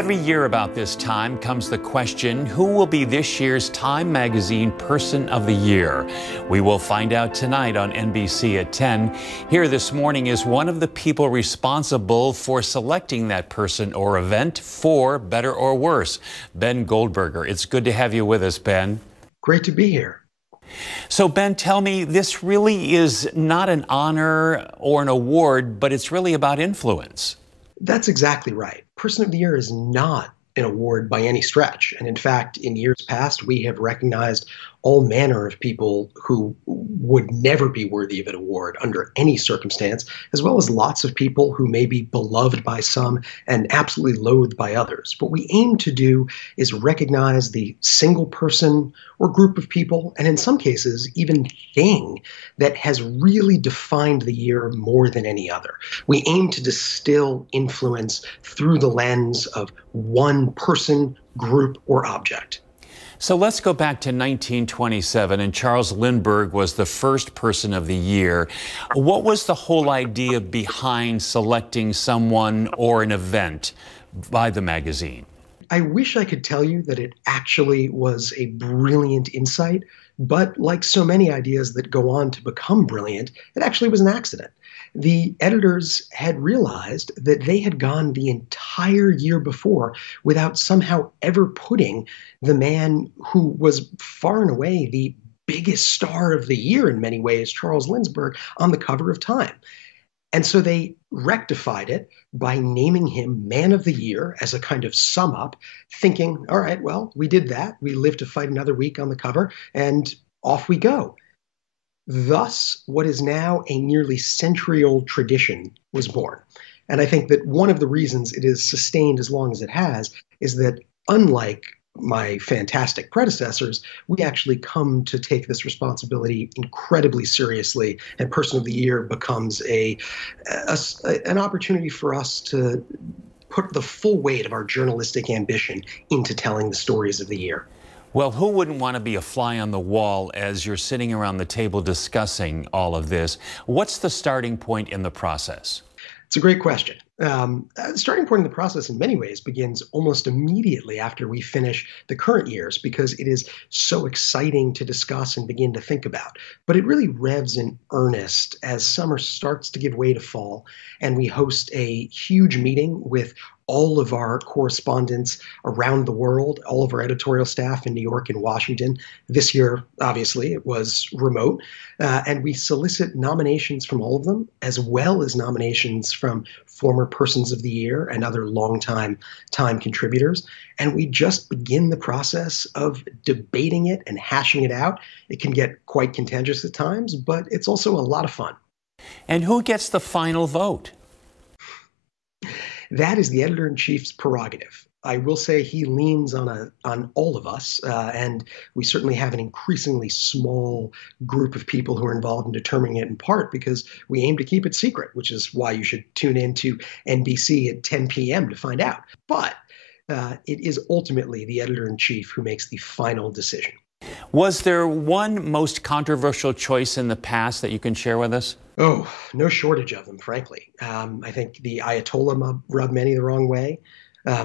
Every year about this time comes the question, who will be this year's Time Magazine Person of the Year? We will find out tonight on NBC at 10. Here this morning is one of the people responsible for selecting that person or event, for better or worse, Ben Goldberger. It's good to have you with us, Ben. Great to be here. So, Ben, tell me, this really is not an honor or an award, but it's really about influence. That's exactly right. Person of the Year is not an award by any stretch. And in fact, in years past, we have recognized all manner of people who would never be worthy of an award under any circumstance, as well as lots of people who may be beloved by some and absolutely loathed by others. What we aim to do is recognize the single person or group of people, and in some cases, even thing, that has really defined the year more than any other. We aim to distill influence through the lens of one person, group, or object. So let's go back to 1927, and Charles Lindbergh was the first Person of the Year. What was the whole idea behind selecting someone or an event by the magazine? I wish I could tell you that it actually was a brilliant insight, but like so many ideas that go on to become brilliant, it actually was an accident. The editors had realized that they had gone the entire year before without somehow ever putting the man who was far and away the biggest star of the year in many ways, Charles Lindbergh, on the cover of Time. And so they rectified it by naming him Man of the Year as a kind of sum up, thinking, all right, well, we did that. We live to fight another week on the cover, and off we go. Thus, what is now a nearly century-old tradition was born. And I think that one of the reasons it is sustained as long as it has is that, unlike my fantastic predecessors, we actually come to take this responsibility incredibly seriously, and Person of the Year becomes an opportunity for us to put the full weight of our journalistic ambition into telling the stories of the year. Well, who wouldn't want to be a fly on the wall as you're sitting around the table discussing all of this? What's the starting point in the process? It's a great question. The starting point in the process in many ways begins almost immediately after we finish the current years, because it is so exciting to discuss and begin to think about. But it really revs in earnest as summer starts to give way to fall, and we host a huge meeting with all of our correspondents around the world, all of our editorial staff in New York and Washington. This year, obviously, it was remote. And we solicit nominations from all of them, as well as nominations from former Persons of the Year and other longtime Time contributors. And we just begin the process of debating it and hashing it out. It can get quite contentious at times, but it's also a lot of fun. And who gets the final vote? That is the editor-in-chief's prerogative. I will say he leans on all of us, and we certainly have an increasingly small group of people who are involved in determining it, in part because we aim to keep it secret, which is why you should tune in to NBC at 10 p.m. to find out. But it is ultimately the editor-in-chief who makes the final decision. Was there one most controversial choice in the past that you can share with us? Oh, no shortage of them, frankly. I think the Ayatollah rubbed many the wrong way.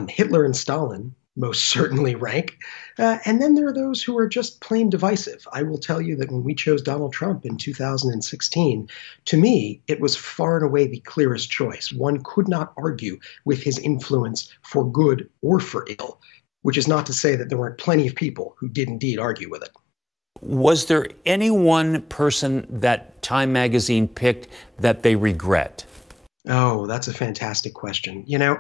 Hitler and Stalin most certainly rank. And then there are those who are just plain divisive. I will tell you that when we chose Donald Trump in 2016, to me, it was far and away the clearest choice. One could not argue with his influence for good or for ill, which is not to say that there weren't plenty of people who did indeed argue with it. Was there any one person that Time Magazine picked that they regret? Oh, that's a fantastic question. You know,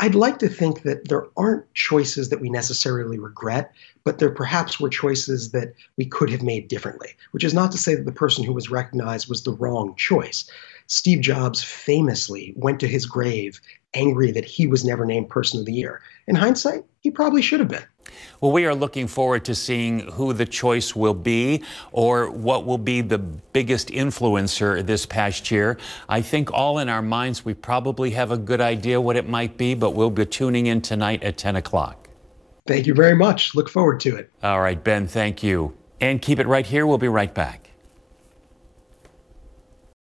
I'd like to think that there aren't choices that we necessarily regret, but there perhaps were choices that we could have made differently, which is not to say that the person who was recognized was the wrong choice. Steve Jobs famously went to his grave angry that he was never named Person of the Year. In hindsight, he probably should have been. Well, we are looking forward to seeing who the choice will be, or what will be the biggest influencer this past year. I think all in our minds, we probably have a good idea what it might be, but we'll be tuning in tonight at 10 o'clock. Thank you very much. Look forward to it. All right, Ben, thank you. And keep it right here. We'll be right back.